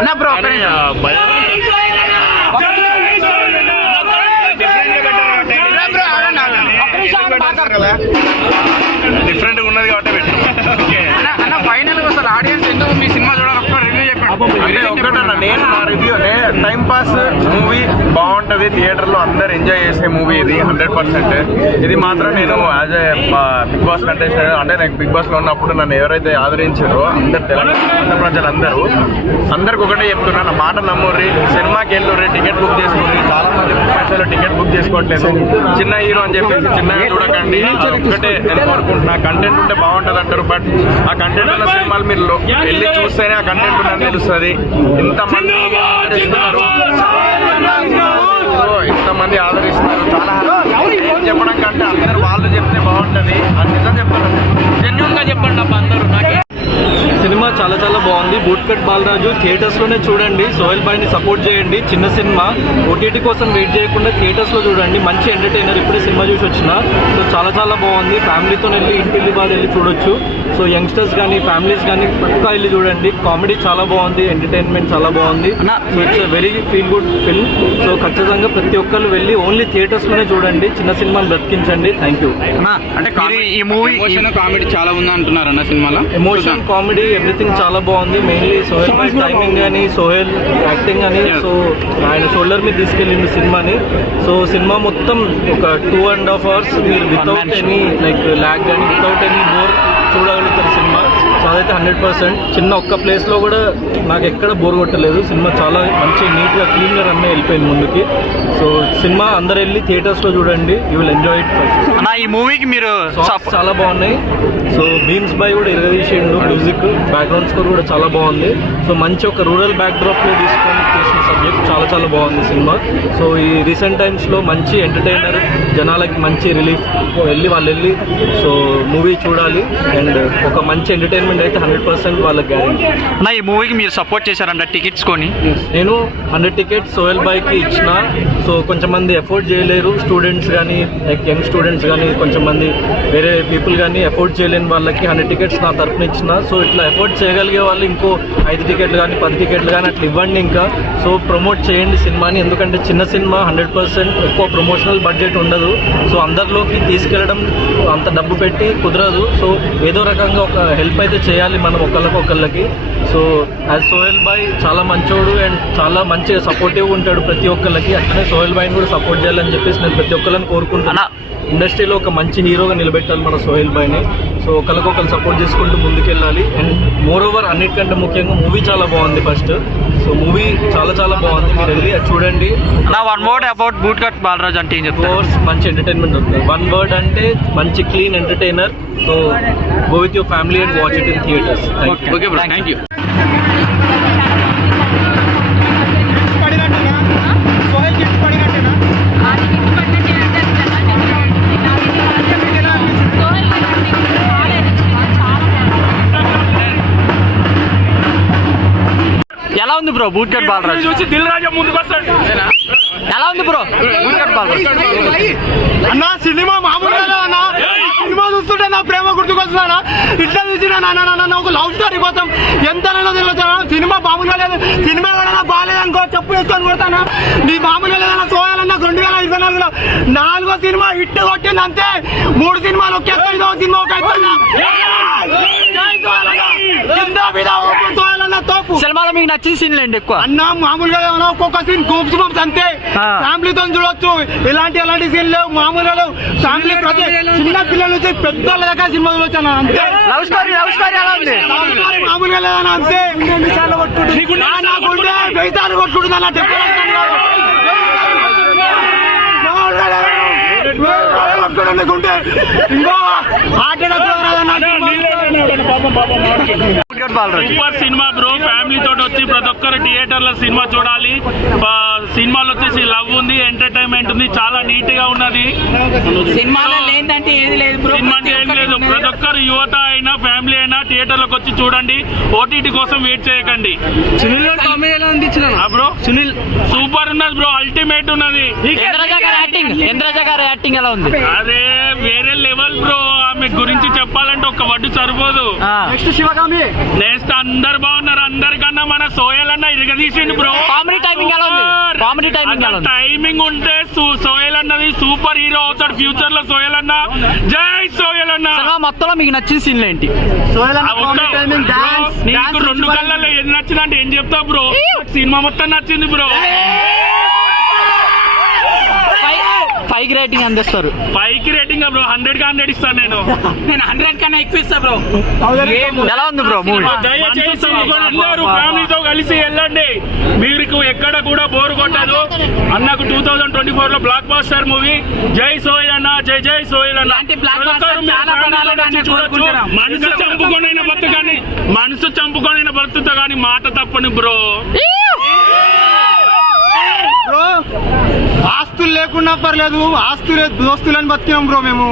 అన్న bro different ఉన్నది కాబట్టి అన్న ఫైనల్ అసలు ఆడియన్స్ ఎందుకు మీ సినిమా చూడాలి రివ్యూ చెప్పండి. అంటే ఒక్కటన్నా నేను నా రివ్యూ టైం పాస్ మూవీ బాగుంటది, థియేటర్ లో అందరు ఎంజాయ్ చేసే మూవీ ఇది 100%. ఇది మాత్రం నేను as a big boss contestant అంటే నాకు బిగ్ బాస్ లో ఉన్నప్పుడు నన్ను ఎవరైతే ఆదరించారో అందరు తెలంగాణ ప్రజలందరూ అందరికి ఒకటే చెప్తున్నా, నా మాట నమ్ముర్రి, సినిమాకి వెళ్ళుర్రి, టికెట్ బుక్ చేసుకోండి. చాలా మంది పైసలు టికెట్ బుక్ చేసుకోవట్లేదు, చిన్న హీరో అని చెప్పేసి చిన్నగా చూడకండి. ఒక్కటే నేను కోరుకుంటున్నా, కంటెంట్ ఉంటే బాగుంటది అంటారు, బట్ ఆ కంటెంట్ ఉన్న సినిమాలు మీరు వెళ్ళి చూస్తేనే ఆ కంటెంట్ ఉన్నది తెలుస్తుంది. ఇంతమంది ఆదరిస్తున్నారు, ఇంతమంది ఆదరిస్తున్నారు. చాలా చెప్పడం కంటే అందరు వాళ్ళు చెప్తే బాగుంటది అని నిజం చెప్తున్నారు. జెన్యూన్ గా చెప్పండి అబ్బా అందరూ. నాకు సినిమా చాలా చాలా బాగుంది. బూట్కట్ బాలరాజు థియేటర్స్లోనే చూడండి. సోహెల్ భాయ్ని సపోర్ట్ చేయండి. చిన్న సినిమా, ఓటీటీ కోసం వెయిట్ చేయకుండా థియేటర్స్లో చూడండి. మంచి ఎంటర్టైనర్. ఇప్పుడే సినిమా చూసి వచ్చిన, సో చాలా చాలా బాగుంది. ఫ్యామిలీతో వెళ్ళి ఇంటిల్లి బాగా వెళ్ళి చూడొచ్చు. సో యంగ్స్టర్స్ కానీ ఫ్యామిలీస్ కానీ పక్కా వెళ్ళి చూడండి. కామెడీ చాలా బాగుంది, ఎంటర్టైన్మెంట్ చాలా బాగుంది. So it's very feel good film. So ఖచ్చితంగా ప్రతి ఒక్కరు వెళ్ళి ఓన్లీ థియేటర్స్లోనే చూడండి. చిన్న సినిమాని బ్రతికించండి. Thank you. అంటే ఈ మూవీ కామెడీ చాలా ఉంది అంటున్నారు అన్న సినిమాలో. ఎమోషన్, కామెడీ, ఎవ్రీథింగ్ చాలా బాగుంది. మెయిన్లీ సోహెల్ భాయ్ టైమింగ్ కానీ, సోహెల్ యాక్టింగ్ అని, సో ఆయన షోల్డర్ మీద తీసుకెళ్ళింది సినిమాని. సో సినిమా మొత్తం ఒక 2.5 hours మీరు వితౌట్ ఎనీ లైక్ ల్యాగ్ కానీ వితౌట్ ఎనీ బోర్ చూడగలుగుతారు సినిమా. సో అదైతే 100%. చిన్న ఒక్క ప్లేస్లో కూడా నాకు ఎక్కడ బోర్ కొట్టలేదు. సినిమా చాలా మంచి నీట్గా క్లీన్గా రన్ వెళ్ళిపోయింది ముందుకి. సో సినిమా అందరు వెళ్ళి థియేటర్స్లో చూడండి. You will enjoy it. ఈ మూవీకి మీరు చాలా బాగున్నాయి. సో బీమ్స్ బాయ్ కూడా ఇరగదీసిండు. మ్యూజిక్, బ్యాక్గ్రౌండ్ స్కోర్ కూడా చాలా బాగుంది. సో మంచి ఒక రూరల్ బ్యాక్డ్రాప్లో తీసుకొని చేసిన సబ్జెక్ట్ చాలా చాలా బాగుంది సినిమా. సో ఈ రీసెంట్ టైమ్స్లో మంచి ఎంటర్టైనర్, జనాలకి మంచి రిలీఫ్. వాళ్ళు వెళ్ళి సో మూవీ చూడాలి. అండ్ ఒక మంచి ఎంటర్టైన్మెంట్ అయితే 100% వాళ్ళకి గ్యారెంటీ. ఈ మూవీకి మీరు సపోర్ట్ చేశారంట టికెట్స్ కొని. నేను 100 tickets సోహెల్ భాయ్కి ఇచ్చిన. సో కొంచెం మంది ఎఫోర్డ్ చేయలేరు, స్టూడెంట్స్ కానీ లైక్ యంగ్ స్టూడెంట్స్ కానీ కొంచెం మంది వేరే పీపుల్ కానీ ఎఫోర్డ్ చేయలేని వాళ్ళకి 100 tickets నా తరఫున ఇచ్చిన. సో ఇట్లా ఎఫోర్డ్ చేయగలిగే వాళ్ళు ఇంకో 5 tickets కానీ 10 tickets కానీ అట్లా ఇవ్వండి. ఇంకా సో ప్రమోట్ చేయండి సినిమాని. ఎందుకంటే చిన్న సినిమా 100% ఎక్కువ ప్రమోషనల్ బడ్జెట్ ఉండదు. సో అందరిలోకి తీసుకెళ్ళడం అంత డబ్బు పెట్టి కుదరదు. సో ఏదో రకంగా ఒక హెల్ప్ అయితే చేయాలి మనం ఒకళ్ళకి. సో యాజ్ సోహెల్ భాయ్ చాలా మంచోడు అండ్ చాలా మంచిగా సపోర్టివ్గా ఉంటాడు ప్రతి ఒక్కళ్ళకి. అట్లనే సోహెల్ భాయ్ని కూడా సపోర్ట్ చేయాలని చెప్పేసి నేను ప్రతి ఒక్కళ్ళని కోరుకుంటున్నా. ఇండస్ట్రీలో ఒక మంచి హీరోగా నిలబెట్టాలి మన సోహెల్ భాయ్ని. సో ఒకరికొకరు సపోర్ట్ చేసుకుంటూ ముందుకెళ్ళాలి. అండ్ మోర్ ఓవర్ అన్నిటికంటే ముఖ్యంగా మూవీ చాలా బాగుంది ఫస్ట్. సో మూవీ చాలా చాలా బాగుంది, మీరు వెళ్ళి అది చూడండి. One word about bootcut Balaraj అంటే ఏం చెప్తారు? మంచి ఎంటర్టైన్మెంట్ ఉంటుంది. వన్ వర్డ్ అంటే మంచి clean entertainer. So go with your family and watch it in theatres. Okay bro, thank you. ఎలా ఉంది బ్రో బూట్కట్ బాలరాజ్? చూసి దిల్ రాజా ముందుకు వస్తాడు. ఎలా ఉంది బ్రో బూట్కట్ బాలరాజ్? అన్న సినిమా మామూలుగా అన్న, సినిమా చూస్తుంటే నా ప్రేమ గుర్తుకొస్తున్నా. ఇట్లా చూసిన నాన్న ఒక లవ్ స్టోరీ కోసం ఎంతనైనా తెలియదు. సినిమా మామూలుగా లేదు. సినిమా కూడా బాగాలేదనుకో చెప్పు వేసుకొని కొడతాను. నీ మామూలుగా లేదన్న. సోయాలన్న 2024లో 4వ సినిమా హిట్ కొట్టింది అంతే. 3 సినిమాలు ఒక ఎత్తు, 5వ సినిమా ఒక ఎత్తు. సినిమాలో మీకు నచ్చిన సీన్లు ఏంటి ఎక్కువ? అన్న మామూలుగా ఒక్కొక్క సీన్ గూప్స్ బంప్స్ అంతే. ఫ్యామిలీతో చూడొచ్చు. ఇలాంటి సీన్ లేవు, మామూలుగా లేవు. ఫ్యామిలీ ప్రతి చిన్న పిల్లల నుంచి పెద్దోళ్ళ దగ్గర సినిమా చూడొచ్చు అంతే. లవ్ స్టోరీ ఎలా ఉంది? మామూలుగా లేదన్న అంతే. నిమిషాలు కొట్టుకుంటుంది, నాకుంటే 1000 సార్లు కొట్టుకుంటుంది అన్న. ఇంకో సూపర్ సినిమా బ్రో. ఫ్యామిలీ తోటి వచ్చి ప్రతి ఒక్కరు థియేటర్లో సినిమా చూడాలి. సినిమాలో వచ్చేసి లవ్ ఉంది, ఎంటర్టైన్మెంట్ ఉంది, చాలా నీట్ గా ఉన్నది. సినిమాలో లేదంటే ఏది లేదు బ్రో. సినిమా అంటే ఏం లేదు. ప్రతి ఒక్కరు యువత అయినా ఫ్యామిలీ అయినా థియేటర్లకు వచ్చి చూడండి. ఓటీటీ కోసం వెయిట్ చేయకండి. సునీల్ కామెడీ ఎలా అనిపించిన బ్రో? సునీల్ సూపర్ ఉన్నది బ్రో, అల్టిమేట్ ఉన్నది. ఇంద్రజ గారి యాక్టింగ్ ఎలా ఉంది? అదే వేరే లెవెల్ బ్రో. ఆమె గురించి చెప్పాలంటే ఒక్క వడ్డు సరిపోదు. నెక్స్ట్ శివగామి. నెక్స్ట్ అందరు బాగున్నారు. అందరికన్నా మన సోయల్ అన్న ఇరగదీసిండు బ్రో. కామెడీ టైమింగ్ ఎలా ఉంది? కామెడీ టైమింగ్ ఎలా ఉంది? టైమింగ్ ఉంటే సోయల్ అన్నది సూపర్ హీరో అవుతాడు ఫ్యూచర్ లో. సోయల్ అన్న, జై సోయల్ అన్న. సినిమా మొత్తంలో మీకు నచ్చిన సీన్లు ఏంటి? సోయల్ అన్న కామెడీ టైమింగ్, డాన్స్. నీకు 2 కళ్ళల్లో ఏది నచ్చింది అంటే ఏం చెప్తావు బ్రో? సినిమా మొత్తం నచ్చింది బ్రో. 5 రేటింగ్ అందిస్తారు. 5కి రేటింగ్ బ్రో. 100కి 100 ఇస్తాను నేను. 100 కన్నా ఎక్కువ ఇస్తా బ్రో. ఎలా ఉంది బ్రో మూవీ? దయచేసి అందరూ ఫ్యామిలీతో కలిసి వెళ్ళండి. మీకు ఎక్కడ కూడా బోర్ కొట్టదు. అన్నకు 2024 లో బ్లాక్ బాస్టర్ మూవీ. జై సోయల్ అన్న, జై జై సోయల్ అన్న. మనసు చంపుకొనైనా బతుకాని, మనసు చంపుకొనైనా బతుకుతా కానీ మాట తప్పని బ్రో. బ్రో ఆస్తులు లేకున్నా పర్లేదు, ఆస్తులే దోస్తులని బతికినాం బ్రో మేము.